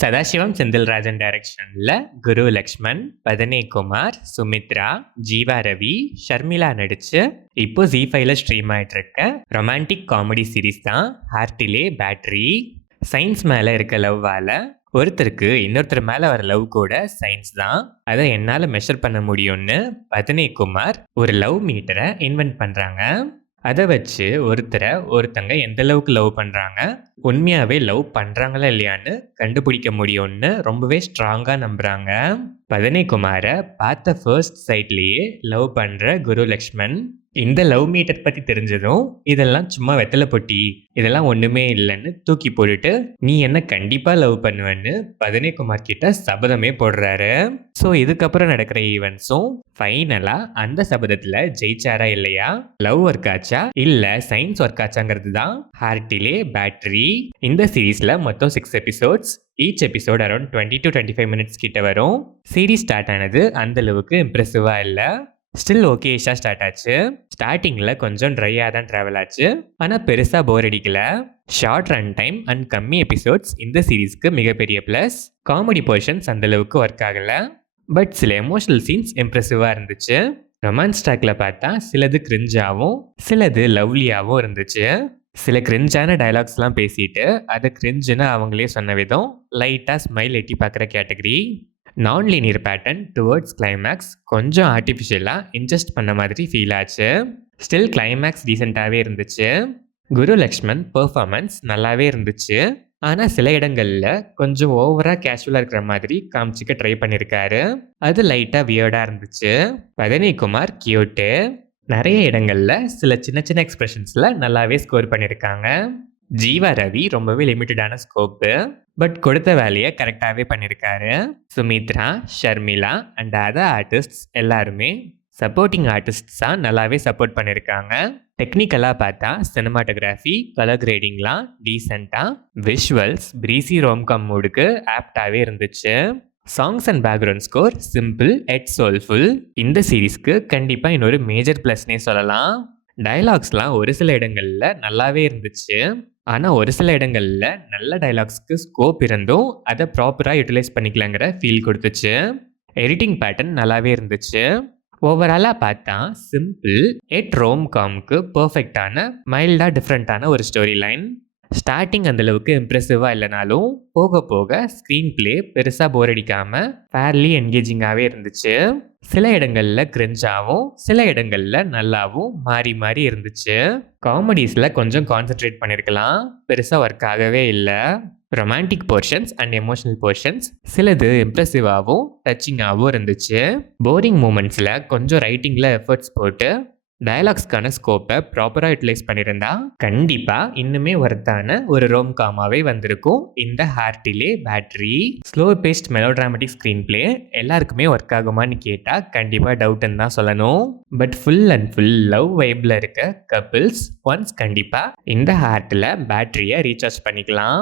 சதாசிவம் செந்தில்ராஜன் டைரக்ஷன்ல குரு லக்ஷ்மண், பதனி குமார், சுமித்ரா, ஜீவா ரவி, ஷர்மிளா நடிச்சு இப்போ ஜி5ல ஸ்ட்ரீம் ஆயிட்டு இருக்க ரொமான்டிக் காமெடி சீரீஸ் தான் ஹார்ட்டிலே பேட்டரி. சயின்ஸ் மேல இருக்க லவ்வால ஒருத்தருக்கு இன்னொருத்தர் மேல வர லவ் கூட சயின்ஸ் தான், அதை என்னால மெஷர் பண்ண முடியும்னு பதனி குமார் ஒரு லவ் மீட்டரை இன்வென்ட் பண்றாங்க. அதை வச்சு ஒருத்தங்க எந்த அளவுக்கு லவ் பண்றாங்க, உண்மையாவே லவ் பண்றாங்களா இல்லையான்னு கண்டுபிடிக்க முடியும்னு ரொம்பவே ஸ்ட்ராங்கா நம்புறாங்க. பதனி குமாரை பார்த்த ஃபர்ஸ்ட் சைட்லயே லவ் பண்ற குரு லக்ஷ்மண் இந்த லவ் மீட்டர் பத்தி தெரிஞ்சதும் இதெல்லாம் சும்மா வெத்தலை பொட்டி, இதெல்லாம் ஒண்ணுமே இல்லைன்னு தூக்கி போட்டுட்டு நீ என்ன கண்டிப்பா லவ் பண்ணுவேன்னு பதனி குமார் கிட்ட சபதமே போடுறாரு. ஸோ இதுக்கப்புறம் நடக்கிற ஈவெண்ட்ஸும் ஃபைனலா அந்த சபதத்துல ஜெயிச்சாரா இல்லையா, லவ் ஒர்க் ஆச்சா இல்ல சயின்ஸ் ஒர்க் ஆச்சாங்கிறது தான் ஹார்ட்டிலே பேட்டரி. இந்த சீரீஸ்ல மொத்தம் 6 episodes. Each episode around 20 to 25 minutes கிட்ட வரும். சீரீஸ் ஸ்டார்ட் ஆனது அந்த அளவுக்கு இம்ப்ரெசிவா இல்லை, ஸ்டில் ஓகேஷா ஸ்டார்ட் ஆச்சு. ஸ்டார்டிங்ல கொஞ்சம் ட்ரையாக தான் ட்ராவல் ஆச்சு, ஆனால் பெருசாக போர் அடிக்கல. ஷார்ட் ரன் டைம் அண்ட் கம்மி எபிசோட்ஸ் இந்த சீரீஸ்க்கு மிகப்பெரிய ப்ளஸ். காமெடி போர்ஷன்ஸ் அந்த அளவுக்கு ஒர்க் ஆகல, பட் சில எமோஷனல் சீன்ஸ் இம்ப்ரெசிவாக இருந்துச்சு. ரொமான்ஸ் ட்ராக்ல பார்த்தா சிலது கிரிஞ்சாகவும் சிலது லவ்லியாகவும் இருந்துச்சு. சில கிரிஞ்சான டைலாக்ஸ்லாம் பேசிட்டு அதை கிரிஞ்சுன்னு அவங்களே சொன்ன விதம் லைட்டாக ஸ்மைல் எட்டி பார்க்குற கேட்டகரி. நான் லீனியர் பேட்டர்ன் டுவர்ட்ஸ் கிளைமேக்ஸ் கொஞ்சம் ஆர்டிஃபிஷியலாக இன்ஜஸ்ட் பண்ண மாதிரி ஃபீல் ஆச்சு. ஸ்டில் கிளைமேக்ஸ் டீசெண்டாகவே இருந்துச்சு. குரு லக்ஷ்மண் பெர்ஃபார்மன்ஸ் நல்லாவே இருந்துச்சு, ஆனால் சில இடங்களில் கொஞ்சம் ஓவராக கேஷுவலாக இருக்கிற மாதிரி காமிச்சிக்க ட்ரை பண்ணியிருக்காரு, அது லைட்டாக வியர்டாக இருந்துச்சு. பதனி குமார் கியூட்டு, நிறைய இடங்களில் சில சின்ன சின்ன எக்ஸ்பிரஷன்ஸில் நல்லாவே ஸ்கோர் பண்ணியிருக்காங்க. ஜீவா ரவி ரொம்பவே லிமிட்டடான ஸ்கோப்பு, பட் கொடுத்த வேலையை கரெக்டாகவே பண்ணியிருக்காரு. Sumithra, Sharmila and other artists எல்லாருமே சப்போர்ட்டிங் ஆர்டிஸ்ட்ஸாக நல்லாவே சப்போர்ட் பண்ணியிருக்காங்க. டெக்னிக்கலாக பார்த்தா சினிமாட்டோகிராஃபி, கலர் கிரேடிங்லாம் டீசெண்டாக, விஷுவல்ஸ் பிரீசி ரோம்காம் மூடுக்கு ஆப்டாகவே இருந்துச்சு. Songs and background score simple yet soulful. இந்த சீரீஸ்க்கு கண்டிப்பாக இன்னொரு மேஜர் ப்ளஸ்னே சொல்லலாம். டைலாக்ஸ்லாம் ஒரு சில இடங்களில் நல்லாவே இருந்துச்சு, ஆனால் ஒரு சில இடங்களில் நல்ல டைலாக்ஸ்க்கு ஸ்கோப் இருந்தும் அதை ப்ராப்பராக யூட்டிலைஸ் பண்ணிக்கலாங்கிற ஃபீல் கொடுத்துச்சு. எடிட்டிங் பேட்டர்ன் நல்லாவே இருந்துச்சு. ஓவராலாக பார்த்தா சிம்பிள் எட் ரோம்காம்க்கு பர்ஃபெக்டான மைல்டாக டிஃப்ரெண்ட்டான ஒரு ஸ்டோரி லைன். ஸ்டார்டிங் அந்தளவுக்கு இம்ப்ரெசிவாக இல்லைனாலும் போக போக ஸ்க்ரீன் பிளே பெருசாக போர் அடிக்காமல் ஃபேர்லி என்கேஜிங்காகவே இருந்துச்சு. சில இடங்களில் கிரிஞ்சாகவும் சில இடங்களில் நல்லாவும் மாறி மாறி இருந்துச்சு. காமெடிஸில் கொஞ்சம் கான்சென்ட்ரேட் பண்ணியிருக்கலாம், பெருசாக ஒர்க் ஆகவே இல்லை. Romantic portions and emotional portions சிலது இம்ப்ரெசிவாகவும் டச்சிங்காகவும் இருந்துச்சு. போரிங் மூமெண்ட்ஸில் கொஞ்சம் ரைட்டிங்கில் எஃபர்ட்ஸ் போட்டு டயலாக்ஸ்க்கான ஸ்கோப்பை ப்ராப்பராக யூட்டிலைஸ் பண்ணியிருந்தா கண்டிப்பாக இன்னுமே ஒர்த்தான ஒரு ரோம்காமாவே வந்திருக்கும் இந்த ஹார்ட்டிலே battery. Slow paced melodramatic screenplay எல்லாருக்குமே ஒர்க் ஆகுமான்னு கேட்டால் கண்டிப்பாக டவுட்டுன்னு தான் சொல்லணும். But full and full love வைப்பில் இருக்க கப்பிள்ஸ் ஒன்ஸ் கண்டிப்பாக இந்த ஹார்ட்டில் பேட்டரியை ரீசார்ஜ் பண்ணிக்கலாம்.